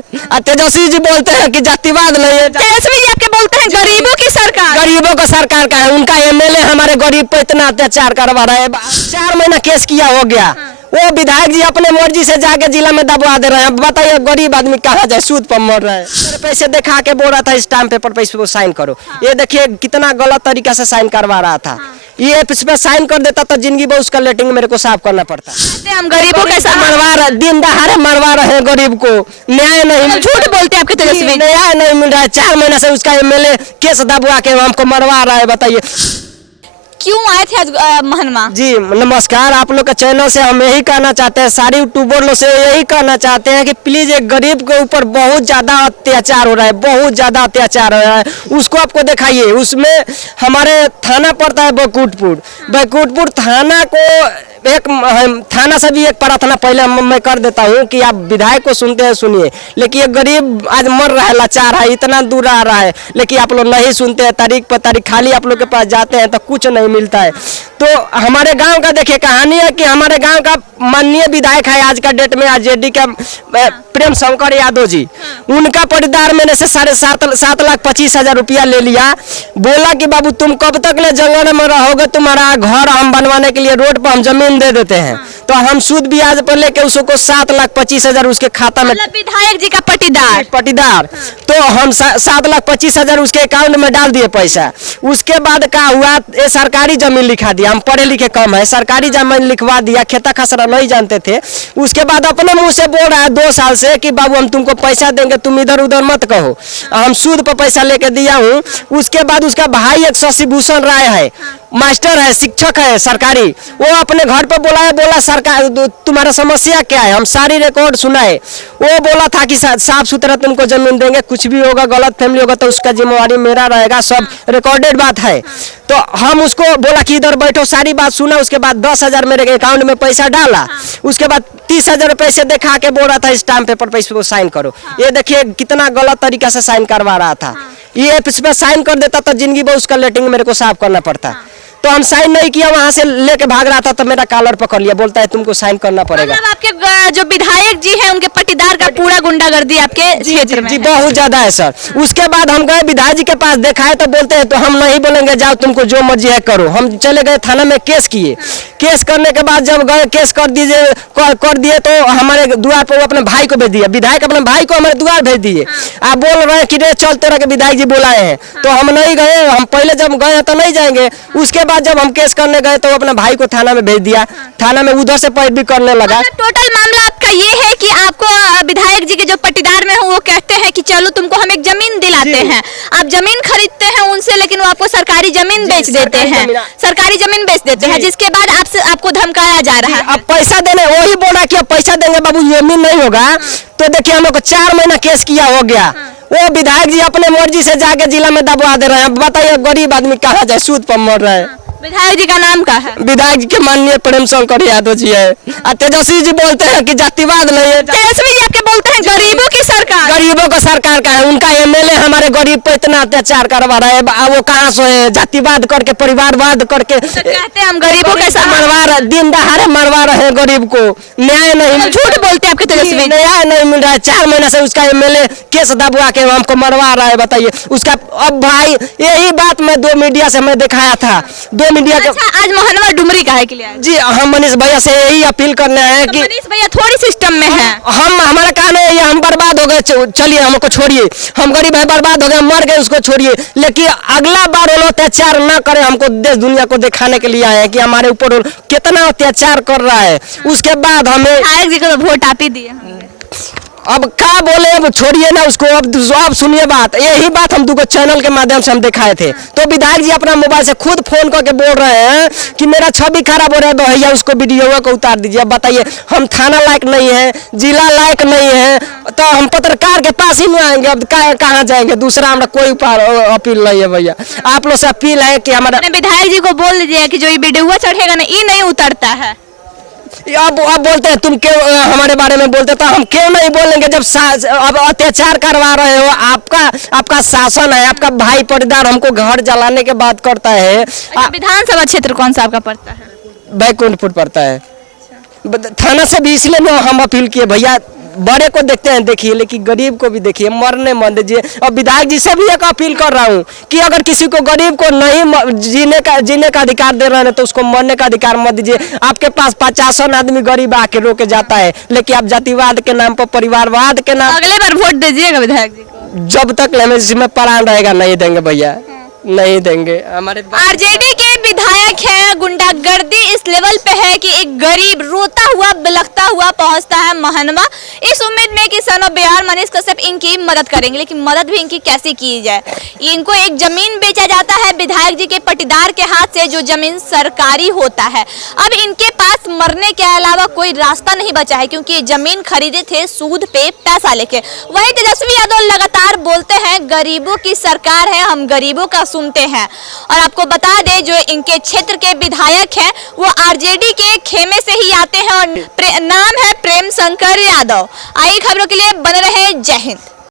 तेजस्वी जी बोलते हैं कि जातिवाद नहीं है। तेजस्वी जी आपके बोलते हैं गरीबों की सरकार, गरीबों का सरकार का है, उनका एमएलए हमारे गरीब पे इतना अत्याचार करवा रहा है। 4 महीना केस किया हो गया, वो विधायक जी अपने मर्जी से जाके जिला में दबवा दे रहे हैं। बताइए गरीब आदमी कहाँ जाए, सूद पर मर रहे हैं। पैसे दिखा के बोल रहा था स्टाम्प पेपर पे इसको साइन करो, ये देखिए कितना गलत तरीका से साइन करवा रहा था। ये इस पे साइन कर देता तो जिंदगी भर उसका लेटिंग मेरे को साफ करना पड़ता। हम गरीबों के साथ मरवा रहे, दिन दहाड़े मरवा रहे हैं गरीब को, न्याय नहीं। झूठ बोलते हैं आपके तेजस्वी, न्याय नहीं मिल रहा है। 4 महीने से उसका एमएलए केस दबवा के हमको मरवा रहा है। बताइए क्यों आए थे आज महनमा? जी नमस्कार, आप लोग का चैनल से हम यही कहना चाहते हैं, सारी यूट्यूबर लोग से यही कहना चाहते हैं कि प्लीज एक गरीब के ऊपर बहुत ज्यादा अत्याचार हो रहा है, बहुत ज्यादा अत्याचार हो रहा है, उसको आपको दिखाइए। उसमें हमारे थाना पड़ता है बैकुंठपुर थाना को एक थाना से भी एक प्रार्थना पहले मैं कर देता हूँ कि आप विधायक को सुनते हैं सुनिए, लेकिन ये गरीब आज मर रहा है, लाचार है, इतना दूर आ रहा है, लेकिन आप लोग नहीं सुनते हैं। तारीख पर तारीख खाली आप लोग के पास जाते हैं तो कुछ नहीं मिलता है। तो हमारे गांव का देखिए कहानी है कि हमारे गांव का माननीय विधायक है आज का डेट में आरजेडी का प्रेम शंकर यादव जी, उनका परिवार मैंने से 7,25,000 रुपया ले लिया। बोला कि बाबू तुम कब तक ले जंगल में रहोगे, तुम्हारा घर हम बनवाने के लिए रोड पर हम जमीन दे देते हैं। तो हम सूद ब्याज पर लेके उसको 7,25,000 उसके खाता में, विधायक जी का पटीदार तो हम 7,25,000 उसके अकाउंट में डाल दिए पैसा। उसके बाद क्या हुआ, ये सरकारी जमीन लिखा दिया, हम पढ़े लिखे कम है, सरकारी जमीन लिखवा दिया, खाता खसरा नहीं जानते थे। उसके बाद अपने मुंह से बोल रहा है 2 साल से कि बाबू हम तुमको पैसा देंगे, तुम इधर उधर मत कहो, हम सूद पर पैसा लेके दिया हूँ। उसके बाद उसका भाई एक शशि भूषण राय है, मास्टर है, शिक्षक है सरकारी, वो अपने घर पे बोला सरकार तुम्हारा समस्या क्या है, हम सारी रिकॉर्ड सुनाए। वो बोला था कि साफ सुथरा तुमको जमीन देंगे, कुछ भी होगा गलत फैमिली होगा तो उसका जिम्मेवारी मेरा रहेगा, सब रिकॉर्डेड बात है। तो हम उसको बोला कि इधर बैठो, सारी बात सुना। उसके बाद 10,000 मेरे अकाउंट में पैसा डाला। उसके बाद 30,000 पैसे दिखा के बोल रहा था स्टाम्प पेपर पे इसको साइन करो, ये देखिए कितना गलत तरीका से साइन करवा रहा था। ये इस पे साइन कर देता तो जिंदगी भर उसका लेटिंग मेरे को साफ करना पड़ता। तो हम साइन नहीं किया, वहां से लेके भाग रहा था तो मेरा कॉलर पकड़ लिया, बोलता है तुमको साइन करना पड़ेगा। मतलब आपके जो विधायक जी हैं उनके पटीदार का पूरा गुंडागर्दी आपके क्षेत्र में जी बहुत ज्यादा है सर। उसके बाद हम गए विधायक जी के पास, दिखाए तो बोलते हैं तो हम नहीं बोलेंगे, जाओ तुमको जो मर्जी है करो। हम चले गए थाना में, केस किए। केस करने के बाद जब गए केस कर दिए तो हमारे द्वार पर अपने भाई को भेज दिया, विधायक अपने भाई को हमारे द्वार भेज दिए। आप बोल रहे हैं कि रे चल तोरा के विधायक जी बुलाए हैं, तो हम नहीं गए। हम पहले जब गए तो नहीं जाएंगे, उसके बाद जब हम केस करने गए तो अपने भाई को थाना में भेज दिया, थाना में उधर से पैरवी करने लगा। टोटल मामला आपका ये है कि आपको विधायक जी के जो पटीदार में हो वो कहते हैं कि चलो तुमको हम एक जमीन दिलाते हैं, आप जमीन खरीदते हैं उनसे, लेकिन वो आपको सरकारी जमीन बेच देते हैं, सरकारी जमीन बेच देते हैं, जिसके बाद आपको धमकाया जा रहा है। अब पैसा देने, वही बोला कि अब पैसा देंगे बाबू, जमीन नहीं होगा। तो देखिए हम लोग 4 महीना केस किया हो गया, वो विधायक जी अपने मर्जी से जाके जिला में दबवा दे रहे हैं। बताइए गरीब आदमी कहाँ जाए, सूद पर मर रहे हैं। विधायक जी का नाम क्या है? विधायक जी के माननीय प्रेम शंकर यादव जी है। तेजस्वी जी बोलते हैं कि जातिवाद नहीं है। तेजस्वी जी आपके बोलते हैं गरीबों की सरकार, गरीबों का सरकार का है, उनका एमएलए हमारे गरीब पे इतना अत्याचार करवा रहा है। वो कहाँ से है, जातिवाद करके परिवारवाद करके कहते हैं हम गरीबों के साथ मरवा रहे, दिन दहाड़े मरवा रहे हैं गरीब को, न्याय नहीं। झूठ बोलते हैं आपके तेजस्वी, न्याय नहीं मिल रहा है। 4 महीने से उसका एमएलए केस दबवा के हमको मरवा रहा है। बताइए उसका अब भाई, यही बात मैं 2 मीडिया से मैं दिखाया था, 2 मीडिया के। आज महनवा डुमरी का है के लिए जी हम मनीष भैया से यही अपील करने हैं कि मनीष भैया थोड़ी सिस्टम में है, हम हमारा कहना है ये हम बर्बाद हो गए, चलिए हमको छोड़िए, हम गरीब है बर्बाद हो गए, मर गए, उसको छोड़िए, लेकिन अगला बार वो अत्याचार न करे। हमको देश दुनिया को दिखाने के लिए आए हैं कि हमारे ऊपर कितना अत्याचार कर रहा है। उसके बाद हमें विधायक जी को वोट आप ही दिए, अब क्या बोले, अब छोड़िए ना उसको। अब सुनिए बात, यही बात हम 2 चैनल के माध्यम से हम दिखाए थे। तो विधायक जी अपना मोबाइल से खुद फोन करके बोल रहे हैं कि मेरा छवि खराब हो रहा है, भैया उसको वीडियो को उतार दीजिए। अब बताइए हम थाना लायक नहीं है, जिला लायक नहीं है, तो हम पत्रकार के पास ही नहीं आएंगे। अब कहाँ जाएंगे, दूसरा हमारा कोई अपील नहीं है भैया। आप लोग से अपील है कि हमारा विधायक जी को बोल दीजिए कि जो ये वीडियो चढ़ेगा ना, ये नहीं उतरता है। अब बोलते हैं तुम क्यों हमारे बारे में बोलते, तो हम क्यों नहीं बोलेंगे जब अब अत्याचार करवा रहे हो। आपका शासन है, आपका भाई परिवार हमको घर जलाने के बात करता है। विधानसभा क्षेत्र कौन सा आपका पड़ता है? बैकुंठपुर पड़ता है। थाना से भी इसलिए हम अपील किए भैया, बड़े को देखते हैं देखिए, लेकिन गरीब को भी देखिए, मरने मत दीजिए। और विधायक जी से भी एक अपील कर रहा हूँ कि अगर किसी को गरीब को नहीं जीने का अधिकार दे रहे हैं तो उसको मरने का अधिकार मत दीजिए। आपके पास 50 आदमी गरीब आके रोके जाता है, लेकिन आप जातिवाद के नाम पर, परिवारवाद के नाम, अगले बार वोट दीजिएगा विधायक जी को। जब तक हमें जिसमें प्राण रहेगा नहीं देंगे भैया, नहीं देंगे। हमारे आरजेडी के विधायक हैं, गुंडागर्दी इस लेवल पे है कि एक गरीब रोता हुआ बिलखता हुआ पहुंचता है महनवा, इस उम्मीद में कि सन ऑफ बिहार मनीष कश्यप इनकी मदद करेंगे। लेकिन मदद भी इनकी कैसी की जाए? इनको एक जमीन बेचा जाता है विधायक जी के पट्टीदार के हाथ से, जो जमीन सरकारी होता है। अब इनके पास मरने के अलावा कोई रास्ता नहीं बचा है, क्योंकि ये जमीन खरीदे थे सूद पे पैसा लेके। वही तेजस्वी यादव लगातार बोलते हैं गरीबों की सरकार है, हम गरीबों का सुनते हैं। और आपको बता दें जो इनके क्षेत्र के विधायक हैं वो आरजेडी के खेमे से ही आते हैं और नाम है प्रेम शंकर यादव। आइए खबरों के लिए बने रहे। जय हिंद।